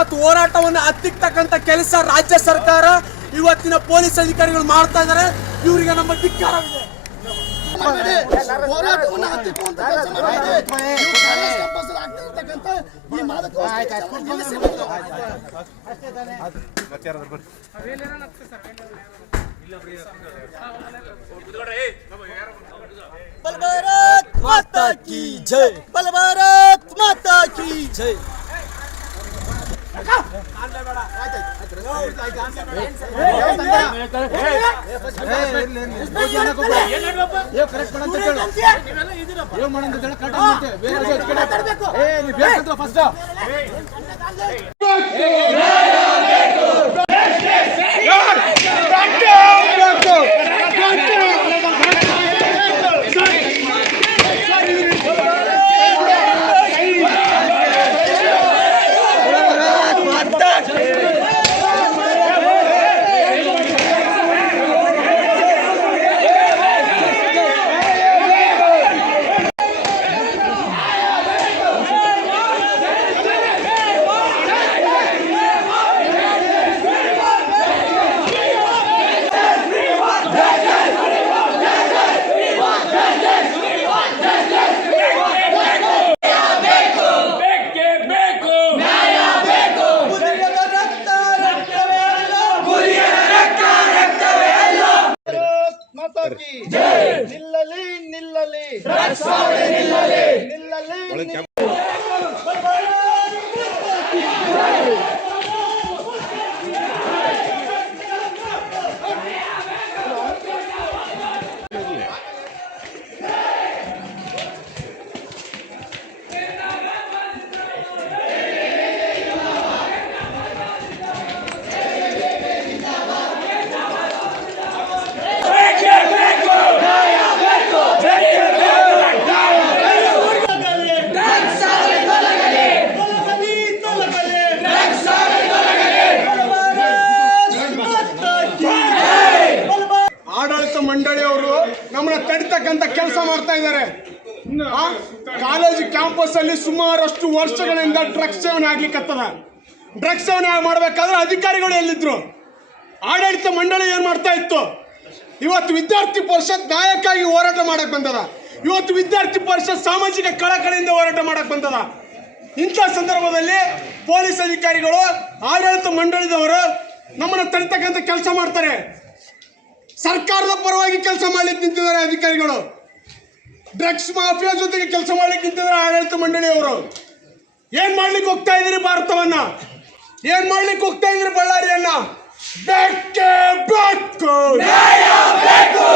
ಇವತ್ತು ಹೋರಾಟವನ್ನು ಹತ್ತಿಕ್ಕತಕ್ಕಂಥ ಕೆಲಸ ರಾಜ್ಯ ಸರ್ಕಾರ ಇವತ್ತಿನ ಪೊಲೀಸ್ ಅಧಿಕಾರಿಗಳು ಮಾಡ್ತಾ ಇದ್ದಾರೆ. ಇವರಿಗೆ ನಮ್ಮ ಧಿಕ್ಕಾರವಿದೆ. ಹೋರಾಟವನ್ನು ಹತ್ತಿಕ್ಕುವಂತ ಕೆಲಸ ಮಾಡಿದ್ದಾರೆ. ಕಾಲೇಜ್ ಕ್ಯಾಂಪಸ್ ಅಲ್ಲಿ ಆಗ್ತಿರ್ತಕ್ಕಂಥ ಈ ಮಾದಕ बल भारत माता की जय, बल भारत माता की जय. ನಿಲ್ಲಲಿ ನಿಲ್ಲಲಿ ನಿಲ್ಲಲಿ. ಆಡಳಿತ ಮಂಡಳಿಯವರು ನಮ್ಮನ್ನ ತಡಿತಕ್ಕಂಥ ಕೆಲಸ ಮಾಡ್ತಾ ಇದ್ದಾರೆ. ಕಾಲೇಜ್ ಕ್ಯಾಂಪಸ್ ಅಲ್ಲಿ ಸುಮಾರಷ್ಟು ವರ್ಷಗಳಿಂದ ಡ್ರಗ್ಸ್ ಸೇವನೆ ಆಗ್ಲಿಕ್ಕತ್ತದ. ಡ್ರಗ್ಸ್ ಸೇವನೆ ಮಾಡಬೇಕಾದ್ರೆ ಅಧಿಕಾರಿಗಳು ಎಲ್ಲಿದ್ರು? ಆಡಳಿತ ಮಂಡಳಿ ಏನ್ ಮಾಡ್ತಾ ಇತ್ತು? ಇವತ್ತು ವಿದ್ಯಾರ್ಥಿ ಪರಿಷತ್ ನಾಯಕಾಗಿ ಹೋರಾಟ ಮಾಡಕ್ ಬಂದದ. ಇವತ್ತು ವಿದ್ಯಾರ್ಥಿ ಪರಿಷತ್ ಸಾಮಾಜಿಕ ಕಳಕಳಿಯಿಂದ ಹೋರಾಟ ಮಾಡಕ್ ಬಂದದ. ಇಂಥ ಸಂದರ್ಭದಲ್ಲಿ ಪೊಲೀಸ್ ಅಧಿಕಾರಿಗಳು, ಆಡಳಿತ ಮಂಡಳಿದವರು ನಮ್ಮನ್ನ ತಡಿತಕ್ಕಂಥ ಕೆಲಸ ಮಾಡ್ತಾರೆ. ಸರ್ಕಾರದ ಪರವಾಗಿ ಕೆಲಸ ಮಾಡ್ಲಿಕ್ಕೆ ನಿಂತಿದ್ದಾರೆ ಅಧಿಕಾರಿಗಳು. ಡ್ರಗ್ಸ್ ಮಾಫಿಯಾ ಜೊತೆಗೆ ಕೆಲಸ ಮಾಡ್ಲಿಕ್ಕೆ ನಿಂತಿದ್ದಾರೆ ಆಡಳಿತ ಮಂಡಳಿಯವರು. ಏನ್ ಮಾಡ್ಲಿಕ್ಕೆ ಹೋಗ್ತಾ ಇದ್ದೀರಿ ಭಾರತವನ್ನ? ಏನ್ ಮಾಡ್ಲಿಕ್ಕೆ ಹೋಗ್ತಾ ಇದ್ದೀರಿ ಬಳ್ಳಾರಿಯನ್ನ? ಬೇಕೇ ಬೇಕು, ನ್ಯಾಯ ಬೇಕು.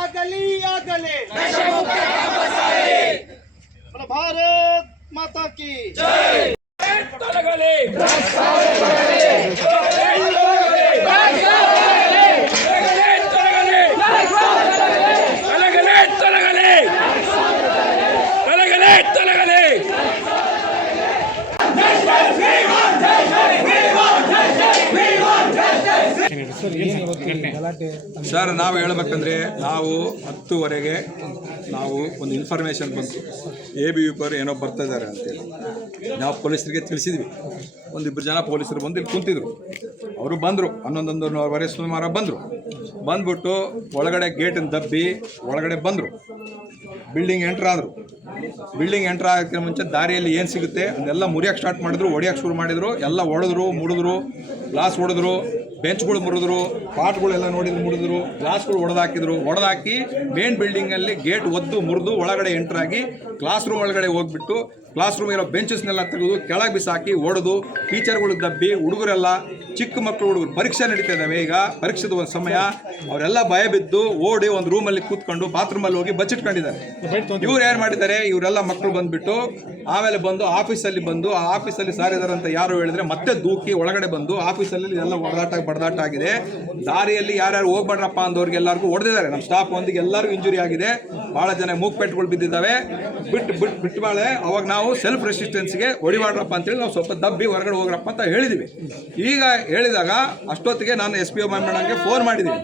ಆಗಲಿ ಆಗಲಿ ಭಾರತ್ ಮಾತಾ ಕಿ ಜೈ. ತೊಲಗಲಿ ಸರ್, ನಾವು ಹೇಳ್ಬೇಕಂದ್ರೆ ನಾವು 10:00 ನಾವು ಒಂದು ಇನ್ಫಾರ್ಮೇಷನ್ ಬಂತು, ABVP ಏನೋ ಬರ್ತಾ ಇದ್ದಾರೆ ಅಂತೇಳಿ. ನಾವು ಪೊಲೀಸರಿಗೆ ತಿಳಿಸಿದ್ವಿ. ಒಂದಿಬ್ಬರು ಜನ ಪೊಲೀಸರು ಬಂದು ಇಲ್ಲಿ ಕುಂತಿದ್ರು. ಅವರು ಬಂದರು, 11:30 ಸುಮಾರು ಬಂದ್ಬಿಟ್ಟು ಒಳಗಡೆ ಗೇಟನ್ನು ದಬ್ಬಿ ಒಳಗಡೆ ಬಂದರು. ಬಿಲ್ಡಿಂಗ್ ಎಂಟ್ರ್ ಆದರು. ಬಿಲ್ಡಿಂಗ್ ಎಂಟ್ರ್ ಆಗೋಕ್ಕೆ ಮುಂಚೆ ದಾರಿಯಲ್ಲಿ ಏನು ಸಿಗುತ್ತೆ ಅದನ್ನೆಲ್ಲ ಮುರಿಯೋಕ್ಕೆ ಸ್ಟಾರ್ಟ್ ಮಾಡಿದ್ರು, ಹೊಡಿಯೋಕ್ಕೆ ಶುರು ಮಾಡಿದರು. ಎಲ್ಲ ಹೊಡೆದ್ರು, ಮುಡಿದ್ರು, ಗ್ಲಾಸ್ ಹೊಡೆದ್ರು, ಬೆಂಚ್ಗಳು ಮುರಿದ್ರು, ಪಾಟ್ಗಳೆಲ್ಲ ಮುಡಿದ್ರು, ಗ್ಲಾಸ್ಗಳು ಹೊಡೆದಾಕಿ ಮೇನ್ ಬಿಲ್ಡಿಂಗಲ್ಲಿ ಗೇಟ್ ಒದ್ದು ಮುರಿದು ಒಳಗಡೆ ಎಂಟ್ರಾಗಿ ಕ್ಲಾಸ್ ರೂಮ್ ಒಳಗಡೆ ಹೋಗ್ಬಿಟ್ಟು ಕ್ಲಾಸ್ ರೂಮ್ ಇರೋ ಬೆಂಚಸ್ನೆಲ್ಲ ತೆಗೆದು ಕೆಳಗೆ ಬಿಸಾಕಿ ಹೊಡೆದು ಟೀಚರ್ಗಳು ದಬ್ಬಿ ಹುಡುಗರೆಲ್ಲ ಚಿಕ್ಕ ಮಕ್ಕಳು ಹುಡುಗರು ಪರೀಕ್ಷೆ ನಡೀತಾ ಇದ್ದಾವೆ. ಈಗ ಪರೀಕ್ಷೆದ ಒಂದು ಸಮಯ, ಅವರೆಲ್ಲ ಭಯ ಬಿದ್ದು ಓಡಿ ಒಂದು ರೂಮಲ್ಲಿ ಕೂತ್ಕೊಂಡು ಬಾತ್ರೂಮಲ್ಲಿ ಹೋಗಿ ಬಚ್ಚಿಟ್ಕೊಂಡಿದ್ದಾರೆ. ಇವ್ರು ಏನು ಮಾಡಿದ್ದಾರೆ, ಇವರೆಲ್ಲ ಮಕ್ಕಳು ಬಂದುಬಿಟ್ಟು ಆಮೇಲೆ ಬಂದು ಆಫೀಸಲ್ಲಿ ಸಾರಿದ್ದಾರೆ ಅಂತ ಯಾರು ಹೇಳಿದ್ರೆ ಮತ್ತೆ ದೂಕಿ ಒಳಗಡೆ ಬಂದು ಆಫೀಸಲ್ಲಿ ಎಲ್ಲ ಬಡದಾಟ ಆಗಿದೆ. ದಾರಿಯಲ್ಲಿ ಯಾರ್ಯಾರು ಹೋಗ್ಬೇಡ್ರಪ್ಪ ಅಂದವ್ರಿಗೆ ಎಲ್ಲರಿಗೂ ಹೊಡೆದಿದ್ದಾರೆ. ನಮ್ಮ ಸ್ಟಾಫ್ ಒಂದಿಗೆ ಎಲ್ಲರಿಗೂ ಇಂಜುರಿ ಆಗಿದೆ. ಭಾಳ ಜನ ಮೂಗ್ಪೆಟ್ಗಳು ಬಿದ್ದಿದ್ದಾವೆ, ಬಿಟ್ಟು ಬಾಳೆ. ಅವಾಗ ನಾವು ಸೆಲ್ಫ್ ರೆಸಿಸ್ಟೆನ್ಸ್ಗೆ ಹೊಡಿಬಾಡ್ರಪ್ಪ ಅಂತೇಳಿ ನಾವು ಸ್ವಲ್ಪ ದಬ್ಬಿ ಹೊರಗಡೆ ಹೋಗ್ರಪ್ಪ ಅಂತ ಹೇಳಿದ್ವಿ. ಈಗ ಹೇಳಿದಾಗ ಅಷ್ಟೊತ್ತಿಗೆ ನಾನು SPO ಮೇಡಮ್ಗೆ ಫೋನ್ ಮಾಡಿದ್ದೀನಿ,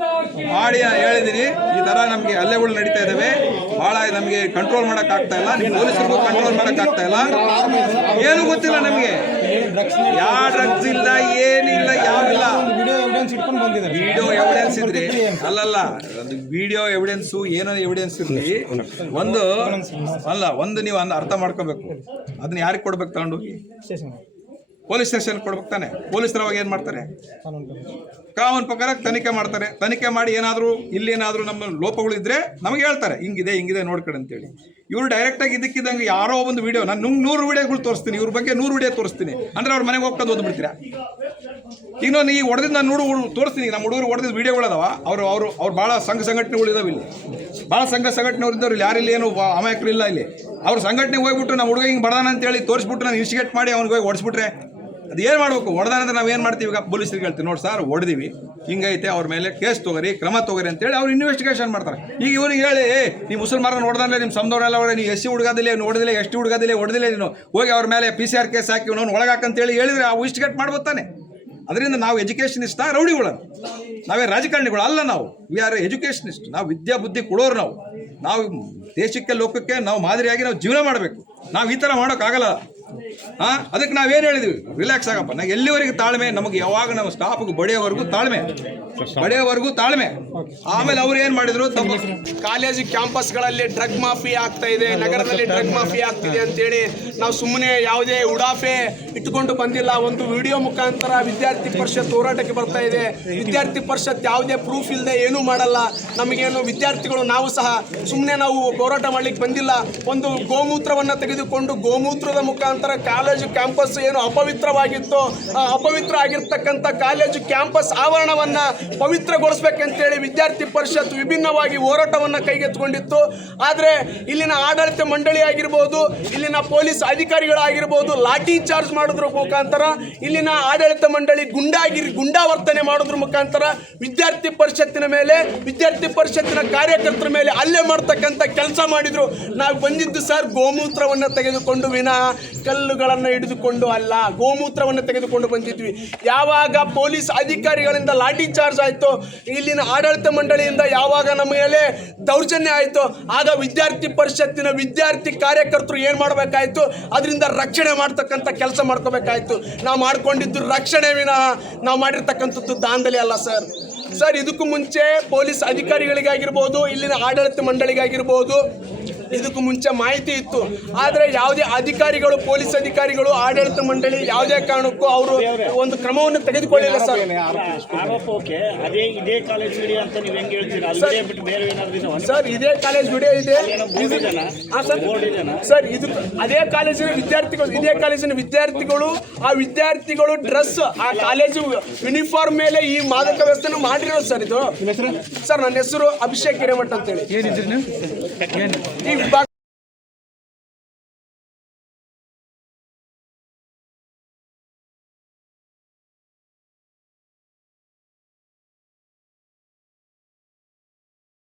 ಮಾಡಿ ಹೇಳಿದ್ದೀನಿ ಈ ಥರ ನಮಗೆ ಹಲ್ಲೆಗಳು ನಡೀತಾ ಇದ್ದಾವೆ, ಭಾಳ ನಮಗೆ ಕಂಟ್ರೋಲ್ ಮಾಡೋಕ್ಕಾಗ್ತಾ ಇಲ್ಲ, ನಿಮ್ಮ ಪೊಲೀಸರಿಗೂ ಕಂಟ್ರೋಲ್ ಮಾಡೋಕ್ಕಾಗ್ತಾ ಇಲ್ಲ, ಏನೂ ಗೊತ್ತಿಲ್ಲ ನಮಗೆ, ಯಾವ ಡ್ರಗ್ಸ್ ಇಲ್ಲ, ಏನಿಲ್ಲ, ಯಾವಿಲ್ಲ. ವಿಡಿಯೋ ಎವಿಡೆನ್ಸ್ ಇದ್ರಿ ಅಲ್ಲಲ್ಲ, ವಿಡಿಯೋ ಎವಿಡೆನ್ಸು ಏನೋ ಎವಿಡೆನ್ಸ್ ಇರಲಿ, ಒಂದು ನೀವು ಅರ್ಥ ಮಾಡ್ಕೋಬೇಕು, ಅದನ್ನ ಯಾರಿಗೆ ಕೊಡ್ಬೇಕು? ತಗೊಂಡೋಗಿ ಪೊಲೀಸ್ ಸ್ಟೇಷನ್ ಕೊಡ್ಬೇಕು ತಾನೆ. ಪೊಲೀಸರು ಅವಾಗ ಏನು ಮಾಡ್ತಾರೆ? ಕಾನೂನು ಪ್ರಕಾರ ತನಿಖೆ ಮಾಡ್ತಾರೆ. ತನಿಖೆ ಮಾಡಿ ಏನಾದರೂ ಇಲ್ಲೇನಾದರೂ ನಮ್ಮ ಲೋಪಗಳಿದ್ರೆ ನಮಗೆ ಹೇಳ್ತಾರೆ, ಹಿಂಗಿದೆ ನೋಡ್ಕೊಳ್ಳಿ ಅಂತೇಳಿ. ಇವರು ಡೈರೆಕ್ಟಾಗಿ ಇದಕ್ಕಿದ್ದಂಗೆ ಯಾರೋ ಒಂದು ವಿಡಿಯೋ, ನಾನು 100 ವಿಡಿಯೋಗಳು ತೋರಿಸ್ತೀನಿ, ಇವ್ರ ಬಗ್ಗೆ 100 ವಿಡಿಯೋ ತೋರಿಸ್ತೀನಿ ಅಂದರೆ ಅವ್ರ ಮನೆಗೆ ಹೋಗ್ಕೊಂಡು ಓದ್ಬಿಡ್ತೀರಾ? ಈಗ ನಾನು ಈ ಹೊಡೆದಿದ್ದು ನಾನು ತೋರಿಸ್ತೀನಿ, ನಮ್ಮ ಹುಡುಗರು ಹೊಡೆದಿದ್ದು ವಿಡಿಯೋಗಳದಾವ. ಅವ್ರು ಭಾಳ ಸಂಘ ಸಂಘಟನೆಗಳು ಇದಾವೆ ಇಲ್ಲಿ, ಭಾಳ ಸಂಘಟನೆಯವ್ರು ಇದ್ದವ್ರು ಇಲ್ಲಿ, ಯಾರಿಲ್ಲಿ ಏನು ಅಮಾಯಕರು ಇಲ್ಲ ಇಲ್ಲಿ. ಅವ್ರ ಸಂಘಟನೆಗೆ ಹೋಗ್ಬಿಟ್ಟು ನಮ್ಮ ಹುಡುಗ ಹಿಂಗೆ ಬಡದಾನ ಅಂತೇಳಿ ತೋರಿಸ್ಬಿಟ್ಟು ನಾನು ಇನ್ಸ್ಟಿಗೇಟ್ ಮಾಡಿ ಅವ್ನಿಗೆ ಹೋಗಿ ಹೊಡಿಸ್ಬಿಟ್ರೆ ಅದು ಏನು ಮಾಡಬೇಕು? ಹೊಡೆದಾನಂದ್ರೆ ನಾವು ಏನು ಮಾಡ್ತೀವಿ? ಈಗ ಪೊಲೀಸರಿಗೆ ಹೇಳ್ತೀವಿ, ನೋಡಿ ಸರ್ ಹೊಡೆದಿವಿ, ಹಿಂಗೈತೆ, ಅವ್ರ ಮೇಲೆ ಕೇಸ್ ತೊಗೊರಿ, ಕ್ರಮ ತೊಗೊರಿ ಅಂತೇಳಿ ಅವ್ರು ಇನ್ವೆಸ್ಟಿಗೇಷನ್ ಮಾಡ್ತಾರೆ. ಈಗ ಇವ್ರಿಗೆ ಹೇಳಿ, ನೀವು ಮುಸಲ್ಮಾರನ ಹೊಡೆದಾನೆ, ನಿಮ್ಮ ಸಮದವರೆಲ್ಲ ಹೊಡೆ, ನೀವು SC ಹುಡುಗದಿಲ್ಲ, ಹೊಡೆದಿಲ್ಲ, ST ಹುಡುಗದಿಲ್ಲ, ಹೊಡೆದಿಲ್ಲ, ನೀನು ಹೋಗಿ ಅವ್ರ ಮೇಲೆ PCR ಕೇಸ್ ಹಾಕಿ ಅವ್ನು ಒಳಗಾಕಂತೇಳಿ ಹೇಳಿದ್ರೆ ಅವು ಇನ್ವೆಸ್ಟಿಗೇಟ್ ಮಾಡ್ಬೋದು ತಾನೆ. ಅದರಿಂದ ನಾವು ಎಜುಕೇಷನಿಸ್ಟ್ ರೌಡಿಗಳನ್ನು, ನಾವೇ ರಾಜಕಾರಣಿಗಳು ಅಲ್ಲ. ನಾವು ವಿ ಆರ್ ಎಜುಕೇಷನಿಸ್ಟ್, ನಾವು ವಿದ್ಯಾ ಬುದ್ಧಿ ಕೊಡೋರು. ನಾವು ದೇಶಕ್ಕೆ ಲೋಕಕ್ಕೆ ನಾವು ಮಾದರಿಯಾಗಿ ನಾವು ಜೀವನ ಮಾಡಬೇಕು. ನಾವು ಈ ಥರ ಮಾಡೋಕ್ಕಾಗಲ್ಲ. ಅದಕ್ಕೆ ನಾವೇನು ಹೇಳಿದ್ವಿ, ರಿಲ್ಯಾಕ್ಸ್ ಆಗಪ್ಪ. ನಾವು ಎಲ್ಲಿವರೆಗೂ ತಾಳ್ಮೆ, ನಮಗೆ ಯಾವಾಗ ನಾವು ಸ್ಟಾಫ್ಗೆ ಬಡಿಯೋವರೆಗೂ ತಾಳ್ಮೆ. ಆಮೇಲೆ ಅವ್ರು ಏನು ಮಾಡಿದ್ರು, ಕಾಲೇಜು ಕ್ಯಾಂಪಸ್ಗಳಲ್ಲಿ ಡ್ರಗ್ ಮಾಫಿಯಾ ಆಗ್ತಾ ಇದೆ, ನಗರದಲ್ಲಿ ಡ್ರಗ್ ಮಾಫಿಯಾ ಆಗ್ತಿದೆ ಅಂತೇಳಿ ನಾವು ಸುಮ್ಮನೆ ಯಾವುದೇ ಉಡಾಫೆ ಇಟ್ಟುಕೊಂಡು ಬಂದಿಲ್ಲ. ಒಂದು ವಿಡಿಯೋ ಮುಖಾಂತರ ವಿದ್ಯಾರ್ಥಿ ಪರಿಷತ್ ಹೋರಾಟಕ್ಕೆ ಬರ್ತಾ ಇದೆ. ವಿದ್ಯಾರ್ಥಿ ಪರಿಷತ್ ಯಾವುದೇ ಪ್ರೂಫ್ ಇಲ್ಲದೆ ಏನೂ ಮಾಡಲ್ಲ. ನಮಗೇನು ವಿದ್ಯಾರ್ಥಿಗಳು ನಾವು ಸಹ ಸುಮ್ಮನೆ ನಾವು ಹೋರಾಟ ಮಾಡ್ಲಿಕ್ಕೆ ಬಂದಿಲ್ಲ. ಒಂದು ಗೋಮೂತ್ರವನ್ನು ತೆಗೆದುಕೊಂಡು ಗೋಮೂತ್ರದ ಮುಖಾಂತರ ಕಾಲೇಜು ಕ್ಯಾಂಪಸ್ ಏನು ಅಪವಿತ್ರವಾಗಿತ್ತು, ಅಪವಿತ್ರ ಆಗಿರ್ತಕ್ಕಂಥ ಕಾಲೇಜು ಕ್ಯಾಂಪಸ್ ಆವರಣವನ್ನು ಪವಿತ್ರಗೊಳಿಸಬೇಕಂತೇಳಿ ವಿದ್ಯಾರ್ಥಿ ಪರಿಷತ್ ವಿಭಿನ್ನವಾಗಿ ಹೋರಾಟವನ್ನು ಕೈಗೆತ್ತಿಕೊಂಡಿತ್ತು. ಆದರೆ ಇಲ್ಲಿನ ಆಡಳಿತ ಮಂಡಳಿ ಆಗಿರ್ಬೋದು, ಇಲ್ಲಿನ ಪೊಲೀಸ್ ಅಧಿಕಾರಿಗಳಾಗಿರ್ಬೋದು, ಲಾಠಿ ಚಾರ್ಜ್ ಮಾಡೋದ್ರ ಮುಖಾಂತರ, ಇಲ್ಲಿನ ಆಡಳಿತ ಮಂಡಳಿ ಗುಂಡಾವರ್ತನೆ ಮಾಡೋದ್ರ ಮುಖಾಂತರ ವಿದ್ಯಾರ್ಥಿ ಪರಿಷತ್ತಿನ ಮೇಲೆ, ವಿದ್ಯಾರ್ಥಿ ಪರಿಷತ್ತಿನ ಕಾರ್ಯಕರ್ತರ ಮೇಲೆ ಹಲ್ಲೆ ಮಾಡ್ತಕ್ಕಂಥ ಕೆಲಸ ಮಾಡಿದ್ರು. ನಾವು ಬಂದಿದ್ದು ಸರ್ ಗೋಮೂತ್ರವನ್ನು ತೆಗೆದುಕೊಂಡು ವಿನಃ ಕಲ್ಲುಗಳನ್ನು ಹಿಡಿದುಕೊಂಡು ಅಲ್ಲ, ಗೋಮೂತ್ರವನ್ನು ತೆಗೆದುಕೊಂಡು ಬಂದಿದ್ವಿ. ಯಾವಾಗ ಪೊಲೀಸ್ ಅಧಿಕಾರಿಗಳಿಂದ ಲಾಠಿ ಚಾರ್ಜ್ ಆಯಿತು, ಇಲ್ಲಿನ ಆಡಳಿತ ಮಂಡಳಿಯಿಂದ ಯಾವಾಗ ನಮ್ಮ ಮೇಲೆ ದೌರ್ಜನ್ಯ ಆಯಿತು, ಆಗ ವಿದ್ಯಾರ್ಥಿ ಪರಿಷತ್ತಿನ ವಿದ್ಯಾರ್ಥಿ ಕಾರ್ಯಕರ್ತರು ಏನು ಮಾಡಬೇಕಾಯಿತು? ಅದರಿಂದ ರಕ್ಷಣೆ ಮಾಡ್ತಕ್ಕಂಥ ಕೆಲಸ ಮಾಡ್ಕೋಬೇಕಾಯಿತು. ನಾವು ಮಾಡ್ಕೊಂಡಿದ್ದು ರಕ್ಷಣೆ ವಿನಃ ನಾವು ಮಾಡಿರ್ತಕ್ಕಂಥದ್ದು ದಾಂಧಲೆ ಅಲ್ಲ ಸರ್. ಇದಕ್ಕೂ ಮುಂಚೆ ಪೊಲೀಸ್ ಅಧಿಕಾರಿಗಳಿಗಾಗಿರ್ಬೋದು, ಇಲ್ಲಿನ ಆಡಳಿತ ಮಂಡಳಿಗಾಗಿರ್ಬೋದು, ಇದಕ್ಕೂ ಮುಂಚೆ ಮಾಹಿತಿ ಇತ್ತು. ಆದರೆ ಯಾವುದೇ ಅಧಿಕಾರಿಗಳು, ಪೊಲೀಸ್ ಅಧಿಕಾರಿಗಳು, ಆಡಳಿತ ಮಂಡಳಿ ಯಾವುದೇ ಕಾರಣಕ್ಕೂ ಅವರು ಒಂದು ಕ್ರಮವನ್ನು ತೆಗೆದುಕೊಳ್ಳಿಲ್ಲ ಸರ್. ಸರ್ ಇದೇ ಕಾಲೇಜ್ ವಿಡಿಯೋ ಇದೆ ಸರ್. ಇದು ಅದೇ ಕಾಲೇಜಿನ ವಿದ್ಯಾರ್ಥಿಗಳು, ಆ ವಿದ್ಯಾರ್ಥಿಗಳು ಡ್ರೆಸ್, ಆ ಕಾಲೇಜು ಯೂನಿಫಾರ್ಮ್ ಮೇಲೆ ಈ ಮಾದಕ ವ್ಯವಸ್ಥೆಯನ್ನು ಮಾಡಿರೋದು ಸರ್. ಇದು ಸರ್ ನನ್ನ ಹೆಸರು ಅಭಿಷೇಕ್ ಹಿರೇಮಠ ಅಂತೇಳಿ. ಈ ವಿಭಾಗ